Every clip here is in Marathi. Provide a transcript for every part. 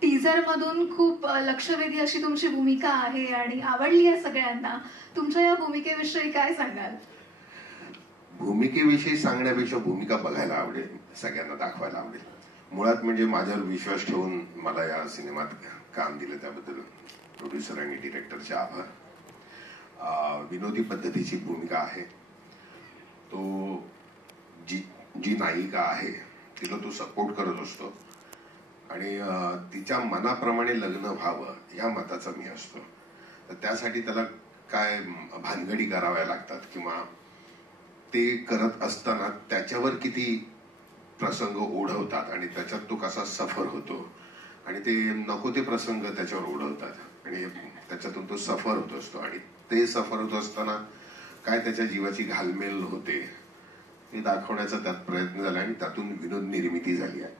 टीझर मधून खूप लक्षवेधी अशी तुमची भूमिका आहे आणि आवडली आहे सगळ्यांना. तुमच्या या भूमिकेविषयी काय सांगाल? भूमिकेविषयी सांगण्यापेक्षा भूमिका बघायला आवडेल, सगळ्यांना दाखवायला आवडेल. मुळात म्हणजे माझ्यावर विश्वास ठेवून मला या सिनेमात काम दिलं त्याबद्दल प्रोड्युसर आणि डिरेक्टरचे आभार. विनोदी पद्धतीची भूमिका आहे. तो जी नायिका आहे तिला तो सपोर्ट करत असतो आणि तिच्या मनाप्रमाणे लग्न व्हावं ह्या मताचा मी असतो. तर त्यासाठी त्याला काय भानगडी कराव्या लागतात किंवा ते करत असताना त्याच्यावर किती प्रसंग ओढवतात आणि त्याच्यात तो कसा सफर होतो आणि ते नको ते प्रसंग त्याच्यावर ओढवतात आणि त्याच्यातून तो सफर होत असतो आणि ते सफर होत असताना काय त्याच्या जीवाची घालमेल होते ते दाखवण्याचा त्यात प्रयत्न झाला आणि त्यातून विनोद निर्मिती झाली आहे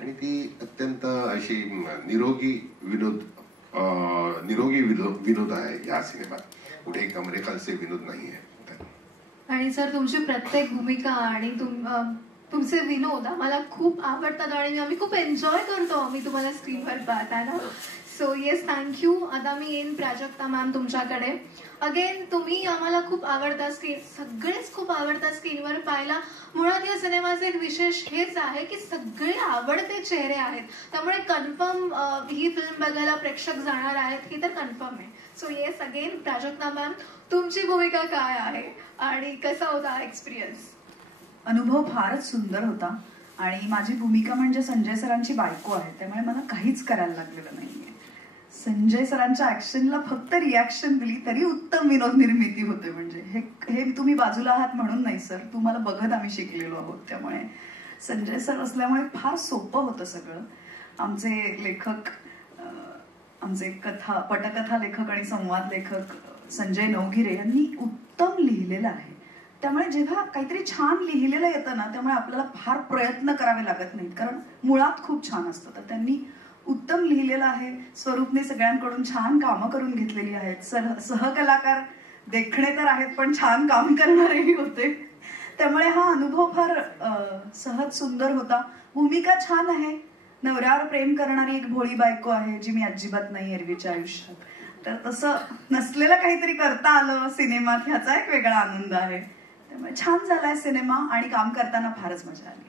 आणि ती अत्यंत अशी निरोगी विनोद आहे या सिनेमात. कुठे कमरेखालचे विनोद नाही आहे. आणि सर तुमची प्रत्येक भूमिका आणि तुमचे विनोद आम्हाला खूप आवडतात आणि आम्ही खूप एन्जॉय करतो आम्ही तुम्हाला स्क्रीनवर पाहताना. So yes, thank you. आता मी येईन प्राजक्ता मॅम तुमच्याकडे. अगेन तुम्ही आम्हाला खूप आवडता, सगळेच खूप आवडता स्क्रीनवर पाहायला. मुळात या सिनेमाचे एक विशेष हेच आहे की सगळे आवडते चेहरे आहेत, त्यामुळे कन्फर्म ही फिल्म बघायला प्रेक्षक जाणार आहेत ही तर कन्फर्म आहे. So yes, again Prajakta ma'am तुमची भूमिका काय आहे आणि कसा होता एक्सपिरियन्स? अनुभव फारच सुंदर होता आणि माझी भूमिका म्हणजे संजय सरांची बायको आहे, त्यामुळे मला काहीच करायला लागलेलं नाहीये. संजय सरांच्या ऍक्शनला फक्त रिॲक्शन दिली तरी उत्तम विनोद निर्मिती होते. म्हणजे हे तुम्ही बाजूला आहात म्हणून नाही सर, तुम्हाला बघत आम्ही शिकलेलो आहोत. त्यामुळे संजय सर असल्यामुळे फार सोपं होतं सगळं. आमचे लेखक, आमचे पटकथा लेखक आणि संवाद लेखक संजय नवगिरे यांनी उत्तम लिहिलेलं आहे. त्यामुळे जेव्हा काहीतरी छान लिहिलेलं येतं ना, त्यामुळे आपल्याला फार प्रयत्न करावे लागत नाहीत, कारण मुळात खूप छान असतं. तर त्यांनी उत्तम लिहिलेलं आहे. स्वरूपने सगळ्यांकडून छान कामं करून घेतलेली आहेत. सहकलाकार देखणे तर आहेत पण छान काम करणारेही होते. त्यामुळे हा अनुभव फार सहज सुंदर होता. भूमिका छान आहे. नवऱ्यावर प्रेम करणारी एक भोळी बायको आहे जी मी अजिबात नाही एरवीच्या आयुष्यात. तर तसं नसलेलं काहीतरी करता आलं सिनेमात, ह्याचा एक वेगळा आनंद आहे. त्यामुळे छान झालाय सिनेमा आणि काम करताना फारच मजा आली.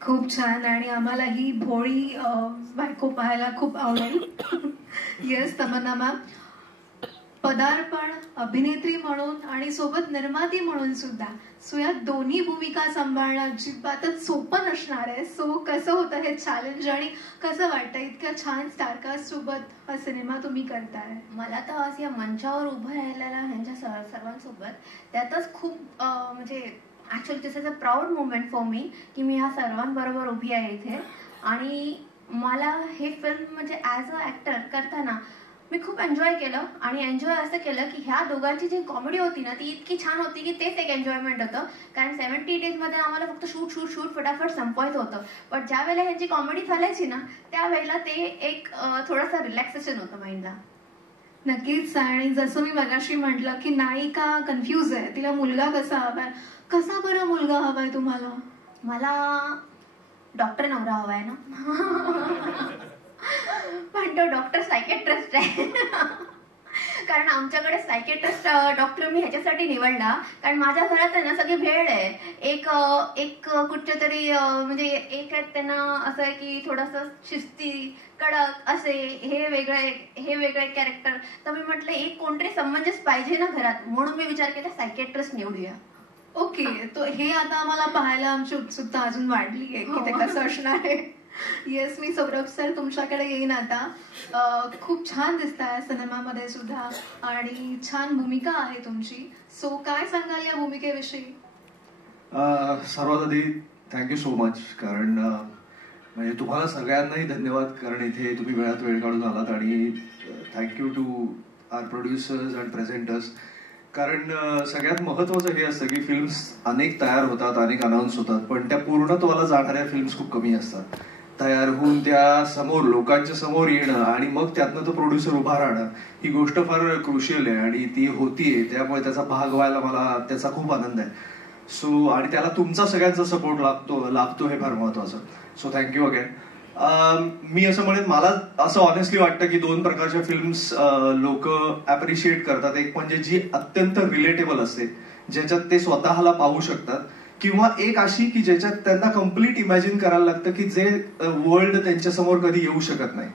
खूप छान. आणि आम्हाला ही भोळी बायको पाहायला खूप आवडेल. येस तमन्ना मॅम, पदार्पण अभिनेत्री म्हणून आणि सोबत निर्माती म्हणून सुद्धा, सो या दोन्ही भूमिका सांभाळणं अजिबातच सोपं नसणार आहे. सो कसं होतं हे चॅलेंज आणि कसं वाटतं इतक्या छान स्टारकास्ट सोबत हा सिनेमा तुम्ही करताय? मला तर आज या मंचावर उभं राहिलेला ह्यांच्या सर्वांसोबत त्यातच खूप म्हणजे actually this is a proud movement for me की मी ह्या सर्वांबरोबर उभी आहे इथे. आणि मला हे फिल्म म्हणजे ॲज अ ॲक्टर करताना मी खूप एन्जॉय केलं आणि एन्जॉय असं केलं की ह्या दोघांची जी कॉमेडी होती ना ती इतकी छान होती की तेच एक एन्जॉयमेंट होतं. कारण 70 डेजमध्ये आम्हाला फक्त शूट फटाफट संपवायचं होतं. पण ज्या वेळेला ह्यांची कॉमेडी चालायची ना त्यावेळेला ते एक थोडंसं रिलॅक्सेशन होतं माइंडला. नक्कीच. आणि जसं मी मगाशी म्हटलं की नायिका कन्फ्यूज आहे, तिला मुलगा कसा हवाय. कसा बरं मुलगा हवाय तुम्हाला? मला डॉक्टर नवरा हवाय ना. पण तो डॉक्टर सायकेट्रिस्ट आहे. कारण आमच्याकडे सायकेट्रिस्ट डॉक्टर मी ह्याच्यासाठी निवडला कारण माझ्या घरात आहे ना सगळी भेड आहे. एक कुठच्या तरी म्हणजे एक आहेत त्यांना असं आहे की थोडंसं शिस्ती कडक असे, हे वेगळे कॅरेक्टर. तर मी म्हटलं एक कोणतरी समंजस पाहिजे ना घरात, म्हणून मी विचार केला सायकेट्रिस्ट निवडूया. ओके, तो हे आता आम्हाला पाहायला आमची उत्सुकता अजून वाढली आहे की ते कसं असणार आहे. येस, मी सौरभ सर तुमच्याकडे येईन आता. खूप छान दिसताय सिनेमामध्ये सुद्धा आणि छान भूमिका आहे तुमची. सो काय सांगाल या भूमिकेविषयी? सर्वात आधी थँक्यू सो मच. कारण म्हणजे तुम्हाला सगळ्यांनाही धन्यवाद, कारण इथे तुम्ही वेळात वेळ काढून आलात. आणि thank you to our producers and presenters. कारण सगळ्यात महत्त्वाचं हे असतं की फिल्म्स अनेक तयार होतात, अनेक अनाऊन्स होतात, पण त्या पूर्णत्वाला जाणाऱ्या फिल्म्स खूप कमी असतात. तयार होऊन त्या समोर लोकांच्या समोर येणं आणि मग त्यातनं तो प्रोड्युसर उभा राहणं ही गोष्ट फार क्रुशियल आहे आणि ती होतीये. त्यामुळे त्याचा भाग व्हायला मला त्याचा खूप आनंद आहे. सो आणि त्याला तुमचा सगळ्यांचा सपोर्ट लाभतो हे फार महत्वाचं. So thank you again. मी असं म्हणेन, मला असं ऑनेस्टली वाटतं की 2 प्रकारच्या फिल्म्स लोक अप्रिशिएट करतात. एक म्हणजे जी अत्यंत रिलेटेबल असते, ज्याच्यात ते स्वतःला पाहू शकतात, किंवा एक अशी की ज्याच्यात त्यांना कम्प्लीट इमॅजिन करायला लागतं की जे वर्ल्ड त्यांच्या समोर कधी येऊ शकत नाही.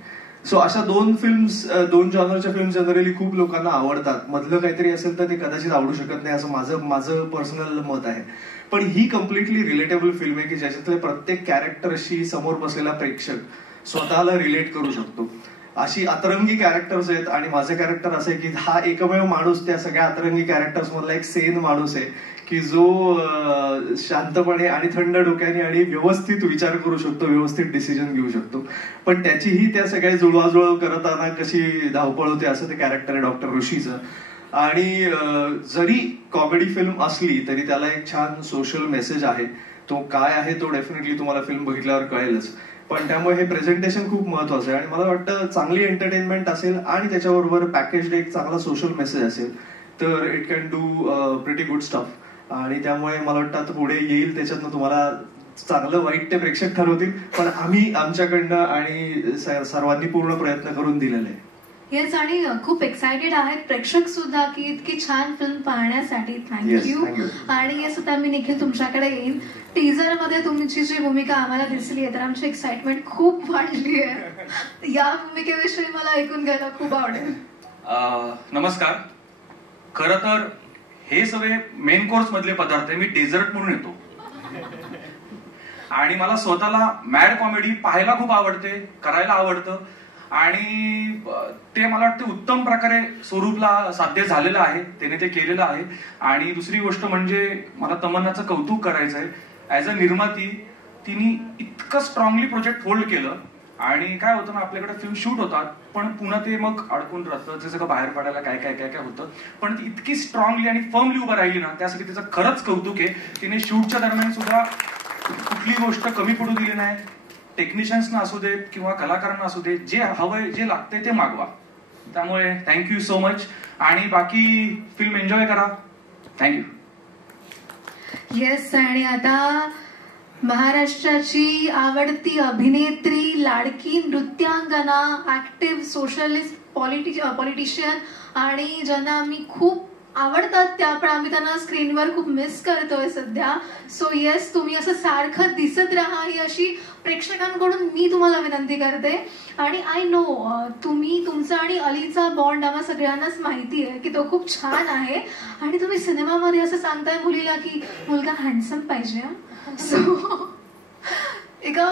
सो अशा 2 फिल्म्स, 2 जॉनरच्या फिल्म्स जनरली खूप लोकांना आवडतात. मधलं काहीतरी असेल तर ते कदाचित आवडू शकत नाही, असं माझं पर्सनल मत आहे. पण ही कम्प्लिटली रिलेटेबल फिल्म आहे की ज्याच्यातले प्रत्येक कॅरेक्टरशी समोर बसलेला प्रेक्षक स्वतःला रिलेट करू शकतो. अशी अतरंगी कॅरेक्टर्स आहेत आणि माझं कॅरेक्टर असं आहे की हा एकमेव माणूस त्या सगळ्या अतरंगी कॅरेक्टर्स मधला एक सेन माणूस आहे की जो शांतपणे आणि थंड डोक्याने आणि व्यवस्थित विचार करू शकतो, व्यवस्थित डिसिजन घेऊ शकतो. पण त्याचीही त्या सगळ्या जुळवाजुळव करताना कशी धावपळ होते असं ते कॅरेक्टर आहे डॉक्टर ऋषीचं. आणि जरी कॉमेडी फिल्म असली तरी त्याला एक छान सोशल मेसेज आहे. तो काय आहे तो डेफिनेटली तुम्हाला फिल्म बघितल्यावर कळेलच. पण त्यामुळे हे प्रेझेंटेशन खूप महत्वाचं आहे आणि मला वाटतं चांगली एंटरटेनमेंट असेल आणि त्याच्याबरोबर पॅकेज एक चांगला सोशल मेसेज असेल तर it can do pretty good stuff. आणि त्यामुळे मला वाटतं आता पुढे येईल त्याच्यातनं तुम्हाला चांगलं वाईट ते प्रेक्षक ठरवतील, पण आम्ही आमच्याकडनं आणि सर्वांनी पूर्ण प्रयत्न करून दिलेले आहे. येस, आणि खूप एक्सायटेड आहेत प्रेक्षक सुद्धा की इतकी छान फिल्म पाहण्यासाठी. थँक्यू. आणि येस, आता मी निखिल तुमच्याकडे येईन. टीजर मध्ये तुमची जी भूमिका आम्हाला दिसली आहे तर आमची एक्साइटमेंट खूप वाढली आहे. या भूमिकेविषयी मला ऐकून घ्यायला खूप आवडेल. नमस्कार. खरं तर हे सगळे मेन कोर्स मधले पदार्थ आहे. मी डेझर्ट म्हणून येतो आणि मला स्वतःला मॅड कॉमेडी पाहायला खूप आवडते, करायला आवडतं आणि ते मला वाटतं उत्तम प्रकारे स्वरूपला साध्य झालेलं आहे, त्याने ते केलेलं आहे. आणि दुसरी गोष्ट म्हणजे मला तमन्नाचं कौतुक करायचं आहे. ऍज अ निर्माती तिने इतकं स्ट्रॉंगली प्रोजेक्ट होल्ड केलं. आणि काय होतं ना, आपल्याकडे फिल्म शूट होतात पण पुन्हा ते मग अडकून राहतं, ते सगळं बाहेर पडायला काय काय काय काय होतं. पण ती इतकी स्ट्रॉंगली आणि फर्मली उभं राहिली ना, त्यासाठी तिचं खरंच कौतुक आहे. तिने शूटच्या दरम्यान सुद्धा कुठली गोष्ट कमी पडू दिली नाही. टेक्निशियन्सना असू देत किंवा कलाकारांना असू देत, जे हवंय जे लागतंय ते मागवा. त्यामुळे थँक्यू सो मच आणि बाकी फिल्म एन्जॉय करा. थँक्यू. येस, आणि आता महाराष्ट्राची आवडती अभिनेत्री, लाडकी नृत्यांगना, ऍक्टिव्ह सोशलिस्ट, पॉलिटिशियन आणि ज्यांना आम्ही खूप आवडतात त्या, पण आम्ही त्यांना स्क्रीनवर खूप मिस करतोय सध्या. सो येस, तुम्ही असं सारखं दिसत राहा ही अशी प्रेक्षकांकडून मी तुम्हाला विनंती करते. आणि आय नो तुम्ही, तुमचा आणि अलीचा बॉन्ड आम्हा सगळ्यांनाच माहिती आहे की तो खूप छान आहे. आणि तुम्ही सिनेमामध्ये असं सांगताय मुलीला की मुलगा हँडसम पाहिजे. सो एका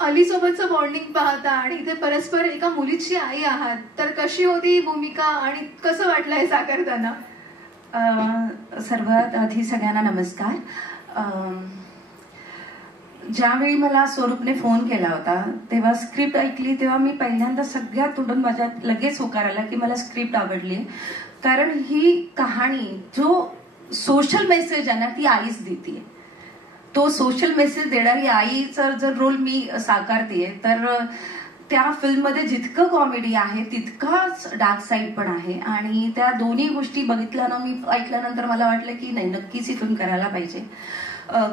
अलीसोबतचं बॉन्डिंग पाहता आणि इथे परस्पर एका मुलीची आई आहात, तर कशी होती ही भूमिका आणि कसं वाटलंय साकारताना? सर्वात आधी सगळ्यांना नमस्कार. ज्यावेळी मला स्वरूपने फोन केला होता तेव्हा स्क्रिप्ट ऐकली तेव्हा मी पहिल्यांदा सगळ्यात तोडून माझ्या लगेच होकार आला की मला स्क्रिप्ट आवडली. कारण ही कहाणी जो सोशल मेसेज आहे ना ती आईच देते. तो सोशल मेसेज देणारी आईचा जर रोल मी साकारतेय तर त्या फिल्ममध्ये जितकं कॉमेडी आहे तितकाच डार्क साईड पण आहे. आणि त्या दोन्ही गोष्टी बघितल्यानं मी ऐकल्यानंतर मला वाटलं की नाही, नक्कीच ही फिल्म करायला पाहिजे.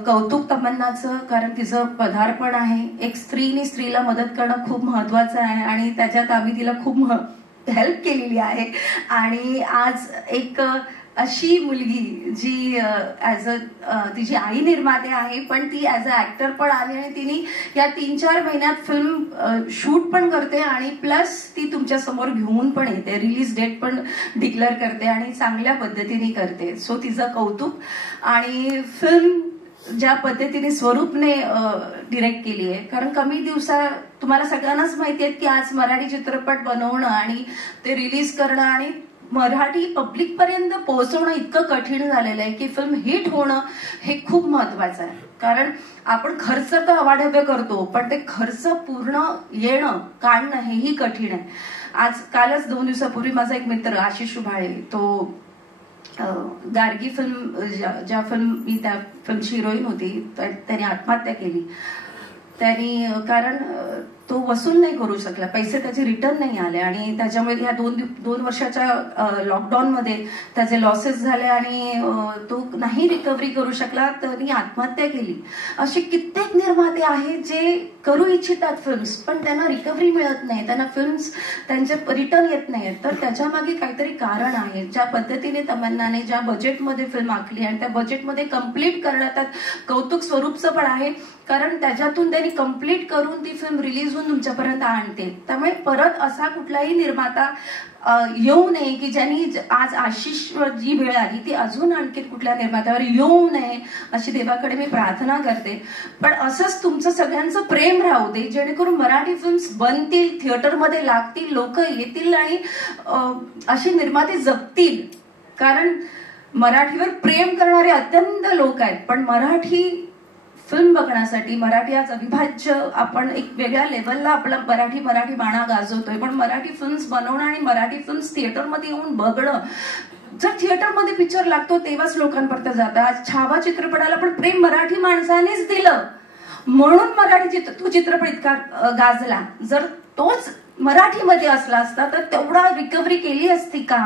कौतुक तमन्नाचं, कारण तिचं पदार्पण आहे. एक स्त्रीने स्त्रीला मदत करणं खूप महत्वाचं आहे आणि त्याच्यात आम्ही तिला खूप हेल्प केलेली आहे. आणि आज एक अशी मुलगी जी ऍज अ तिची आई निर्माते आहे पण ती ऍज अ ऍक्टर पण आली आणि तिने या 3-4 महिन्यात फिल्म शूट पण करते आणि प्लस ती तुमच्या समोर घेऊन पण येते, रिलीज डेट पण डिक्लेअर करते आणि चांगल्या पद्धतीने करते. सो तिचं कौतुक. आणि फिल्म ज्या पद्धतीने स्वरूपने डिरेक्ट केली आहे, कारण कमी दिवसात तुम्हाला सगळ्यांनाच माहिती आहे की आज मराठी चित्रपट बनवणं आणि ते रिलीज करणं आणि मराठी पब्लिक पर्यंत पोहोचवणं इतकं कठीण झालेलं आहे की फिल्म हिट होणं हे खूप महत्वाचं आहे. कारण आपण खर्च तर अवाढव्य करतो पण ते खर्च पूर्ण येणं काढणं हेही कठीण आहे. आज कालच 2 दिवसापूर्वी माझा एक मित्र आशिष उभाळे, तो गार्गी फिल्म ज्या फिल्म मी त्या फिल्मची हिरोईन होती त्याने आत्महत्या केली. त्यांनी, कारण तो वसूल नाही करू शकला, पैसे त्याचे रिटर्न नाही आले आणि त्याच्यामुळे ह्या दोन वर्षाच्या लॉकडाऊनमध्ये त्याचे लॉसेस झाले आणि तो नाही रिकव्हरी करू शकला, तरी आत्महत्या केली. असे कित्येक निर्माते आहेत जे करू इच्छितात फिल्म्स, पण त्यांना रिकव्हरी मिळत नाही, त्यांना फिल्म्स त्यांचे रिटर्न येत नाहीत. तर त्याच्या मागे काहीतरी कारण आहे. ज्या पद्धतीने तमन्नाने ज्या बजेटमध्ये फिल्म आखली आणि त्या बजेटमध्ये कम्प्लीट करण्यात कौतुक स्वरूपचं पण आहे, कारण त्याच्यातून त्यांनी कम्प्लीट करून ती फिल्म रिलीज होऊन तुमच्यापर्यंत आणते. त्यामुळे परत असा कुठलाही निर्माता येऊ नये की ज्यांनी आज आशिष जी वेळ आली ती अजून आणखी कुठल्या निर्मात्यावर येऊ नये अशी देवाकडे मी प्रार्थना करते. पण असंच तुमचं सगळ्यांचं प्रेम राहू दे, जेणेकरून मराठी फिल्म्स बनतील, थिएटरमध्ये लागतील, लोक येतील आणि असे निर्माते जगतील. कारण मराठीवर प्रेम करणारे अत्यंत लोक आहेत, पण मराठी फिल्म बघण्यासाठी मराठी आज अविभाज्य, आपण एक वेगळ्या लेवलला आपला मराठी बाणा गाजवतोय. पण मराठी फिल्म्स बनवणं आणि मराठी फिल्म्स थिएटरमध्ये येऊन बघणं, जर थिएटरमध्ये पिक्चर लागतो तेव्हाच लोकांपर्यंत जातात. छावा चित्रपटाला पण प्रेम मराठी माणसानेच दिलं, म्हणून मराठी तो चित्रपट इतका गाजला. जर तोच मराठीमध्ये असला असता तर तेवढा रिकव्हरी केली असती का?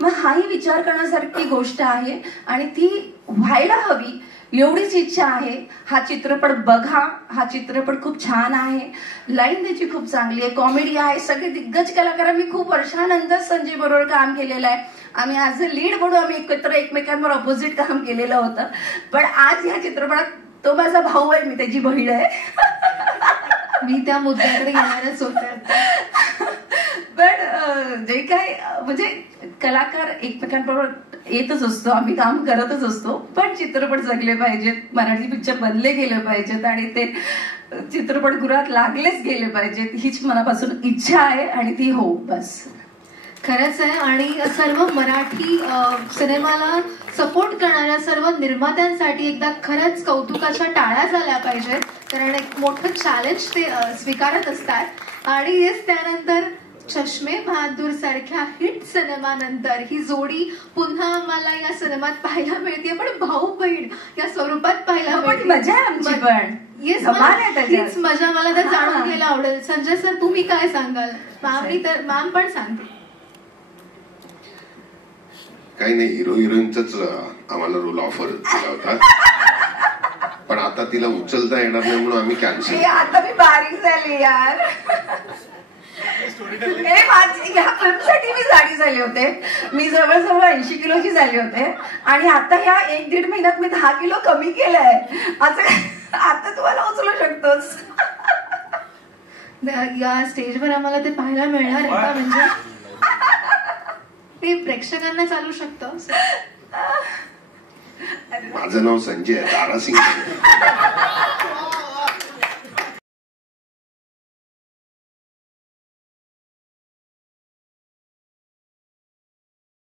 मग हाही विचार करण्यासारखी गोष्ट आहे आणि ती व्हायला हवी एवढीच इच्छा आहे. हा चित्रपट बघा, हा चित्रपट खूप छान आहे, लाईन त्याची खूप चांगली आहे, कॉमेडी आहे, सगळे दिग्गज कलाकार. मी खूप वर्षानंतर संजय बरोबर काम केलेलं आहे. आम्ही ॲज अ लीड म्हणून आम्ही एकत्र एकमेकांवर ऑपोजिट काम केलेलं होतं, पण आज ह्या चित्रपटात तो माझा भाऊ आहे, मी त्याची बहीण आहे. मी त्या मुद्द्याकडे येणारच होते. पण जे काय म्हणजे कलाकार एकमेकांबरोबर येतच असतो, आम्ही काम करतच असतो, पण चित्रपट जगले पाहिजेत, मराठी पिक्चर बनले गेले पाहिजेत आणि ते चित्रपटगृहात लागलेच गेले पाहिजेत, हीच मनापासून इच्छा आहे आणि ती हो बस. खरंच आहे. आणि सर्व मराठी सिनेमाला सपोर्ट करणाऱ्या सर्व निर्मात्यांसाठी एकदा खरंच कौतुकाच्या टाळ्या झाल्या पाहिजेत, कारण एक मोठं चॅलेंज ते स्वीकारत असतात. आणि येस, त्यानंतर चष्मे बहादूर सारख्या हिट सिनेमानंतर ही जोडी पुन्हा आम्हाला या सिनेमात पाहायला मिळते, पण भाऊ बहीण या स्वरूपात पाहायला मिळते. मजा आहे आमची पण. येस, हीच मजा मला तर जाणून घ्यायला आवडेल. संजय सर, तुम्ही काय सांगाल? मॅम पण सांगते. काही नाही, हिरो हिरोईनच आम्हाला रोल ऑफर केला होता, पण आता तिला उचलता येणार नाही म्हणून आम्ही कॅन्सल. आता मी बारीक झाली यार. ह्या फिल्मसाठी मी जाडी झाले होते, मी जवळजवळ 80 किलोची झाले होते आणि आता ह्या 1-1.5 महिन्यात मी 10 किलो कमी केलंय. आता तुम्हाला उचलू शकतोस. या स्टेजवर आम्हाला ते पाहायला मिळणार आहे का? म्हणजे ते प्रेक्षकांना चालू शकतं. माझं नाव संजय आहे, तारासिंग.